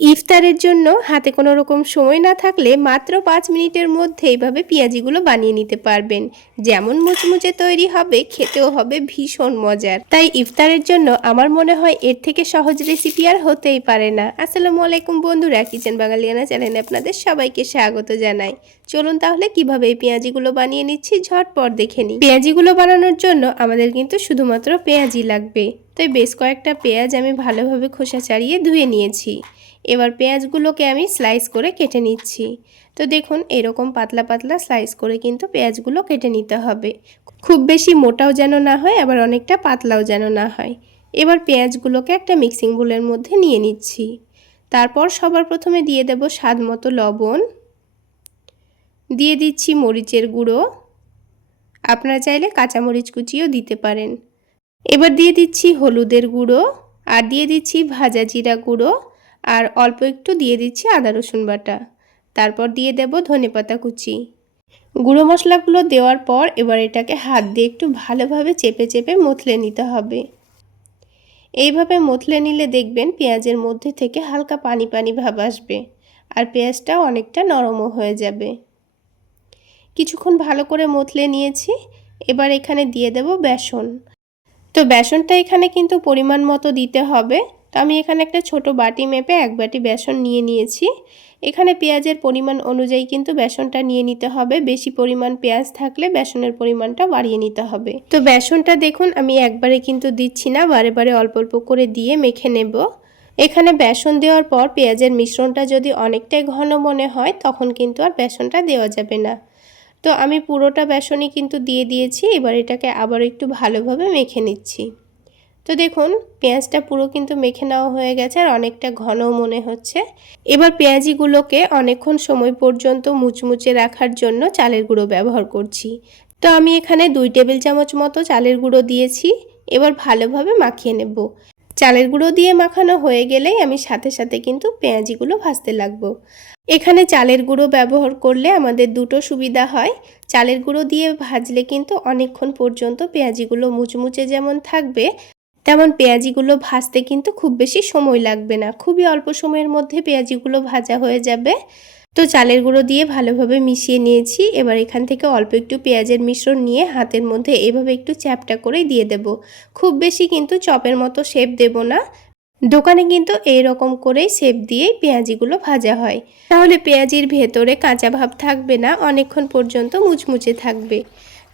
ইফতারের জন্য হাতে কোনো রকম সময় না থাকলে মাত্র 5 মিনিটের মধ্যে এইভাবে পেঁয়াজিগুলো বানিয়ে নিতে পারবেন। যেমন মুচমুচে তৈরি হবে, খেতেও হবে ভীষণ মজার। তাই ইফতারের জন্য আমার মনে হয় এর থেকে সহজ রেসিপি আর হতেই পারে না। আসসালামু আলাইকুম বন্ধুরা, কিচেন বাঙালিয়ানা চ্যানেলে আপনাদের সবাইকে স্বাগত জানাই। চলুন তাহলে কিভাবে এই পেঁয়াজিগুলো বানিয়ে নিচ্ছি ঝটপট দেখে নিই। পেঁয়াজিগুলো বানানোর জন্য আমাদের কিন্তু শুধুমাত্র পেঁয়াজই লাগবে। তাই বেশ কয়েকটা পেঁয়াজ আমি ভালোভাবে খোসা ছাড়িয়ে ধুয়ে নিয়েছি। এবার পেঁয়াজগুলোকে আমি স্লাইস করে কেটে নিচ্ছি। তো দেখুন এরকম পাতলা পাতলা স্লাইস করে কিন্তু পেঁয়াজগুলো কেটে নিতে হবে। খুব বেশি মোটাও যেন না হয়, আবার অনেকটা পাতলাও যেন না হয়। এবার পেঁয়াজগুলোকে একটা মিক্সিং বোলের মধ্যে নিয়ে নিচ্ছি। তারপর সবার প্রথমে দিয়ে দেব স্বাদ মতো লবণ, দিয়ে দিচ্ছি মরিচের গুঁড়ো, আপনারা চাইলে কাঁচামরিচ কুচিও দিতে পারেন। এবার দিয়ে দিচ্ছি হলুদের গুঁড়ো, আর দিয়ে দিচ্ছি ভাজা জিরা গুঁড়ো, আর অল্প একটু দিয়ে দিচ্ছি আদা রসুন বাটা। তারপর দিয়ে দেব ধনেপাতা কুচি। গুঁড়ো মশলাগুলো দেওয়ার পর এবার এটাকে হাত দিয়ে একটু ভালোভাবে চেপে চেপে মথলে নিতে হবে। এইভাবে মথলে নিলে দেখবেন পেঁয়াজের মধ্যে থেকে হালকা পানি পানি ভাব আসবে, আর পেঁয়াজটাও অনেকটা নরমও হয়ে যাবে। কিছুক্ষণ ভালো করে মথলে নিয়েছি। এবার এখানে দিয়ে দেব বেসন। তো বেসনটা এখানে কিন্তু পরিমাণ মতো দিতে হবে। তো আমি এখানে একটা ছোট বাটি মেপে 1 বাটি বেসন নিয়ে নিয়েছি। এখানে পেঁয়াজের পরিমাণ অনুযায়ী কিন্তু বেসনটা নিয়ে নিতে হবে। বেশি পরিমাণ পেঁয়াজ থাকলে বেসনের পরিমাণটা বাড়িয়ে নিতে হবে। তো বেসনটা দেখুন আমি একবারে কিন্তু দিচ্ছি না, বারে বারে অল্প অল্প করে দিয়ে মেখে নেব। এখানে বেসন দেওয়ার পর পেঁয়াজের মিশ্রণটা যদি অনেকটাই ঘন মনে হয় তখন কিন্তু আর বেসনটা দেওয়া যাবে না। তো আমি পুরোটা বেসনই কিন্তু দিয়ে দিয়েছি। এবার এটাকে আবার একটু ভালোভাবে মেখে নিচ্ছি। তো দেখুন পেঁয়াজটা পুরো কিন্তু মেখে নেওয়া হয়ে গেছে, আর অনেকটা ঘনও মনে হচ্ছে। এবার পেঁয়াজিগুলোকে অনেকক্ষণ সময় পর্যন্ত মুচমুচে রাখার জন্য চালের গুঁড়ো ব্যবহার করছি। তো আমি এখানে 2 টেবিল চামচ মতো চালের গুঁড়ো দিয়েছি। এবার ভালোভাবে মাখিয়ে নেব। চালের গুঁড়ো দিয়ে মাখানো হয়ে গেলেই আমি সাথে সাথে কিন্তু পেঁয়াজিগুলো ভাজতে লাগবো। এখানে চালের গুঁড়ো ব্যবহার করলে আমাদের দুটো সুবিধা হয়। চালের গুঁড়ো দিয়ে ভাজলে কিন্তু অনেকক্ষণ পর্যন্ত পেঁয়াজিগুলো মুচমুচে যেমন থাকবে, তেমন পেঁয়াজিগুলো ভাজতে কিন্তু খুব বেশি সময় লাগবে না। খুবই অল্প সময়ের মধ্যে পেঁয়াজিগুলো ভাজা হয়ে যাবে। তো চালের গুঁড়ো দিয়ে ভালোভাবে মিশিয়ে নিয়েছি। এবার এখান থেকে অল্প একটু পেঁয়াজের মিশ্রণ নিয়ে হাতের মধ্যে এভাবে একটু চ্যাপটা করে দিয়ে দেব। খুব বেশি কিন্তু চপের মতো শেপ দেব না। দোকানে কিন্তু এই রকম করেই শেপ দিয়েই পেঁয়াজিগুলো ভাজা হয়। তাহলে পেঁয়াজির ভেতরে কাঁচা ভাব থাকবে না, অনেকক্ষণ পর্যন্ত মুচমুচে থাকবে।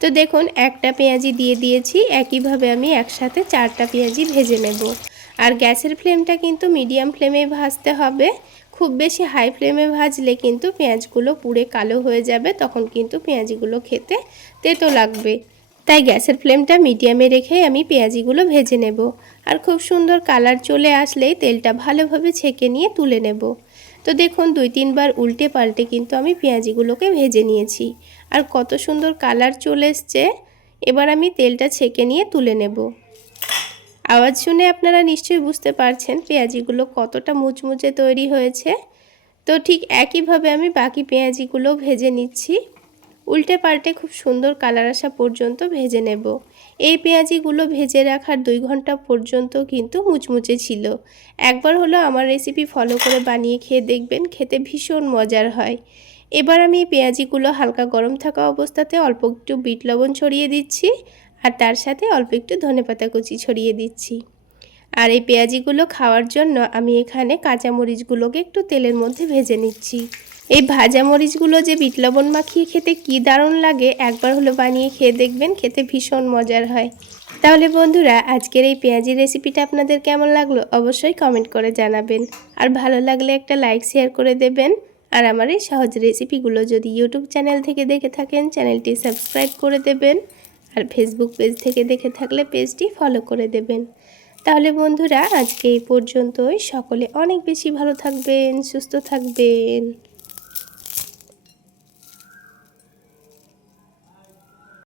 তো দেখুন একটা পেঁয়াজি দিয়ে দিয়েছি। একইভাবে আমি একসাথে 4টা পেঁয়াজি ভেজে নেব। আর গ্যাসের ফ্লেমটা কিন্তু মিডিয়াম ফ্লেমে ভাজতে হবে। খুব বেশি হাই ফ্লেমে ভাজলে কিন্তু পেঁয়াজগুলো পুড়ে কালো হয়ে যাবে, তখন কিন্তু পেঁয়াজিগুলো খেতে তেতো লাগবে। তাই গ্যাসের ফ্লেমটা মিডিয়ামে রেখেই আমি পেঁয়াজিগুলো ভেজে নেব। আর খুব সুন্দর কালার চলে আসলেই তেলটা ভালোভাবে ছেঁকে নিয়ে তুলে নেব। তো দেখুন 2-3 বার উল্টে পাল্টে কিন্তু আমি পেঁয়াজিগুলোকে ভেজে নিয়েছি। আর কত সুন্দর কালার চলে এসছে। এবার আমি তেলটা ছেঁকে নিয়ে তুলে নেব। আওয়াজ শুনে আপনারা নিশ্চয়ই বুঝতে পারছেন পেঁয়াজিগুলো কতটা মুচমুচে তৈরি হয়েছে। তো ঠিক একইভাবে আমি বাকি পেঁয়াজিগুলো ভেজে নিচ্ছি। উল্টে পাল্টে খুব সুন্দর কালার আসা পর্যন্ত ভেজে নেব। এই পেঁয়াজিগুলো ভেজে রাখার 2 ঘন্টা পর্যন্ত কিন্তু মুচমুচে ছিল। একবার হলো আমার রেসিপি ফলো করে বানিয়ে খেয়ে দেখবেন, খেতে ভীষণ মজার হয়। এবার আমি এই পেঁয়াজিগুলো হালকা গরম থাকা অবস্থাতে অল্প একটু বিট লবণ ছড়িয়ে দিচ্ছি, আর তার সাথে অল্প একটু ধনেপাতা কুচি ছড়িয়ে দিচ্ছি। আর এই পেঁয়াজিগুলো খাওয়ার জন্য আমি এখানে কাঁচামরিচগুলোকে একটু তেলের মধ্যে ভেজে নিচ্ছি। এই ভাজা মরিচগুলো যে বিট লবণ মাখিয়ে খেতে কি দারুণ লাগে, একবার হলো বানিয়ে খেয়ে দেখবেন, খেতে ভীষণ মজার হয়। তাহলে বন্ধুরা আজকের এই পেঁয়াজির রেসিপিটা আপনাদের কেমন লাগলো অবশ্যই কমেন্ট করে জানাবেন। আর ভালো লাগলে একটা লাইক শেয়ার করে দেবেন। আর আমার এই সহজ রেসিপিগুলো যদি ইউটিউব চ্যানেল থেকে দেখে থাকেন চ্যানেলটি সাবস্ক্রাইব করে দেবেন। আর ফেসবুক পেজ থেকে দেখে থাকলে পেজটি ফলো করে দেবেন। তাহলে বন্ধুরা আজকে এই পর্যন্তই। সকলে অনেক বেশি ভালো থাকবেন, সুস্থ থাকবেন।